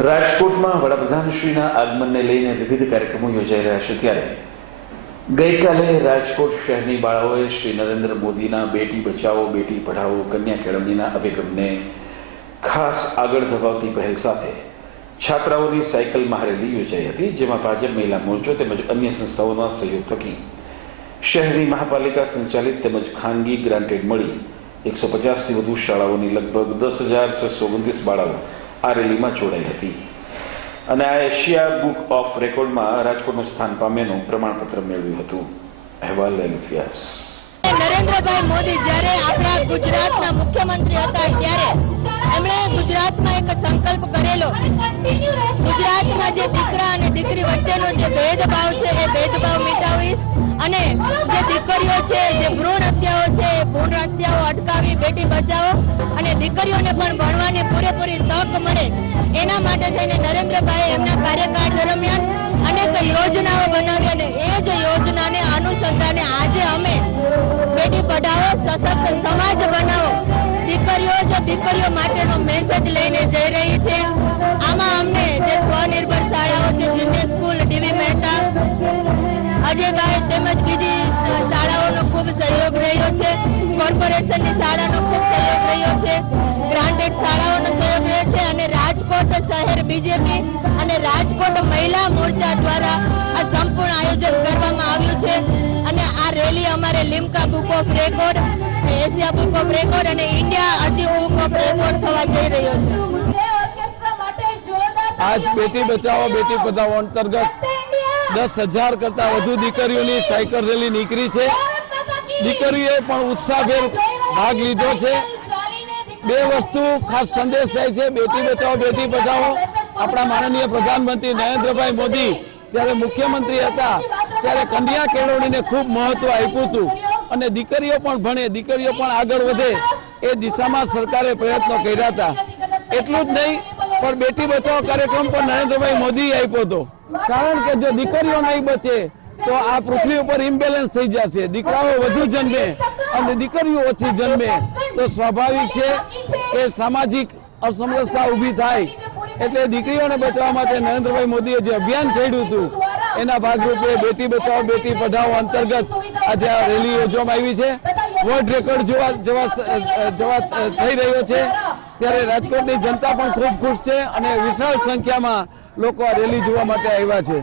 રાજકોટમાં વડાપ્રધાનશ્રીના આગમનને લઈને વિવિધ કાર્યક્રમો યોજાઈ રહ્યા છે ત્યારે ગઈકાલે રાજકોટ શહેરની બાળાઓએ શ્રી નરેન્દ્ર મોદીના બેટી બચાવો, બેટી પઢાવો, કન્યા કેળવણીના અભિગમને ખાસ આગળ ધપાવતી પહેલ સાથે છાત્રાઓની સાયકલ મહારેલી યોજાઈ હતી, જેમાં ભાજપ મહિલા મોરચો તેમજ અન્ય સંસ્થાઓના સહયોગ થકી શહેરની મહાપાલિકા સંચાલિત તેમજ ખાનગી ગ્રાન્ટેડ મળી એકસો પચાસથી વધુ શાળાઓની લગભગ દસ હજાર છસો ઓગણત્રીસ બાળાઓ આ રેલીમાં જોડાઈ હતી. અને આ એશિયા બુક ઓફ રેકોર્ડમાં રાજકોટનું સ્થાન પામેનું પ્રમાણપત્ર મેળવ્યું હતું. અહેવાલ લલિત નરેન્દ્રભાઈ મોદી જ્યારે આપણા ગુજરાતના મુખ્યમંત્રી હતા ત્યારે એમણે ગુજરાતમાં એક સંકલ્પ કરેલો. ગુજરાતમાં જે દીકરા અને દીકરી વચ્ચેનો જે ભેદભાવ છે, એ ભેદભાવ મિટાવીશ. અને જે દીકરીઓ છે, જે ભ્રૂણ હત્યાઓ છે ભ્રૂણ હત્યાઓ અટકાવી બેટી બચાવો અને દીકરીઓને પણ ભણવાની પૂરેપૂરી તક મળે. એના માટે થઈને નરેન્દ્રભાઈ એમના કાર્યકાળ દરમિયાન અનેક યોજનાઓ બનાવી અને એ જ યોજનાને અનુસંધાને આજે અમે બેટી પઢાવો, સશક્ત સમાજ બનાવો. દીકરીઓ જ દીકરીઓ માટેનો મેસેજ લઈને જઈ રહી છે. અજયભાઈ તેમજ બીજી શાળાઓનો ખૂબ સહયોગ રહ્યો છે. કોર્પોરેશનની શાળાનો ખૂબ સહયોગ રહ્યો છે. ગ્રાન્ટેડ શાળાઓનો સહયોગ રહ્યો છે અને રાજકોટ શહેર બીજેપી અને રાજકોટ મહિલા મોરચા દ્વારા આ સંપૂર્ણ આયોજન કરવામાં આવ્યું છે. અને આ રેલી અમારે Limca book of record Asia book of record અને India achieve book of record થવા જઈ રહ્યો છે. આજ બેટી બચાવો બેટી પઢાઓ અંતર્ગત દસ હજાર કરતા વધુ દીકરીઓની સાયકલ રેલી નીકળી છે. દીકરીઓએ પણ ઉત્સાહભેર ભાગ લીધો છે. બે વસ્તુ ખાસ સંદેશ થાય છે. બેટી બચાવો બેટી બચાવો આપણા માનનીય પ્રધાનમંત્રી નરેન્દ્રભાઈ મોદી જ્યારે મુખ્યમંત્રી હતા, ત્યારે કન્યા કેળવણીને ખૂબ મહત્વ આપ્યું હતું. અને દીકરીઓ પણ ભણે, દીકરીઓ પણ આગળ વધે એ દિશામાં સરકારે પ્રયત્નો કર્યા હતા. એટલું જ નહીં પણ બેટી બચાવો કાર્યક્રમ પણ નરેન્દ્રભાઈ મોદી આપ્યો હતો. કારણ કે જો દીકરીઓ નહીં બચે, તો આ પૃથ્વી ઉપર ઇમ્બેલેન્સ થઈ જશે. દીકરાઓ વધુ જન્મે અને દીકરીઓ ઓછી જન્મે. તો સ્વાભાવિક છે કે સામાજિક અસમરસતા ઊભી થાય. એટલે દીકરીઓને બચાવવા માટે નરેન્દ્રભાઈ મોદીએ જે અભિયાન છેડ્યું હતું, એના ભાગરૂપે બેટી બચાવો, બેટી પઢાઓ અંતર્ગત આજે આ રેલી યોજવામાં આવી છે. વર્લ્ડ રેકોર્ડ જોવા જવા જવા થઈ રહ્યો છે. ત્યારે રાજકોટની જનતા પણ ખૂબ ખુશ છે અને વિશાળ સંખ્યામાં લોકો આ રેલી જોવા માટે આવ્યા છે.